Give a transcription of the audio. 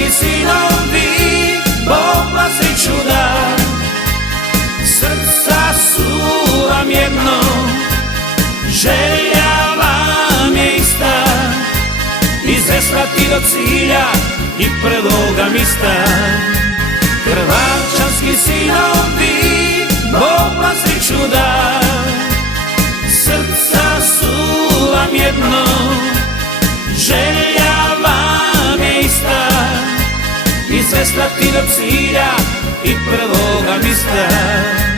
Gračanski sinovi, oblazi čuda, srca su vam jedno, želja vam je ista, izveslati do cilja i pred Bogom ista. Gračanski sinovi, oblazi čuda, srca su vam jedno, želja vam je ista, izveslati do cilja i pred Bogom ista.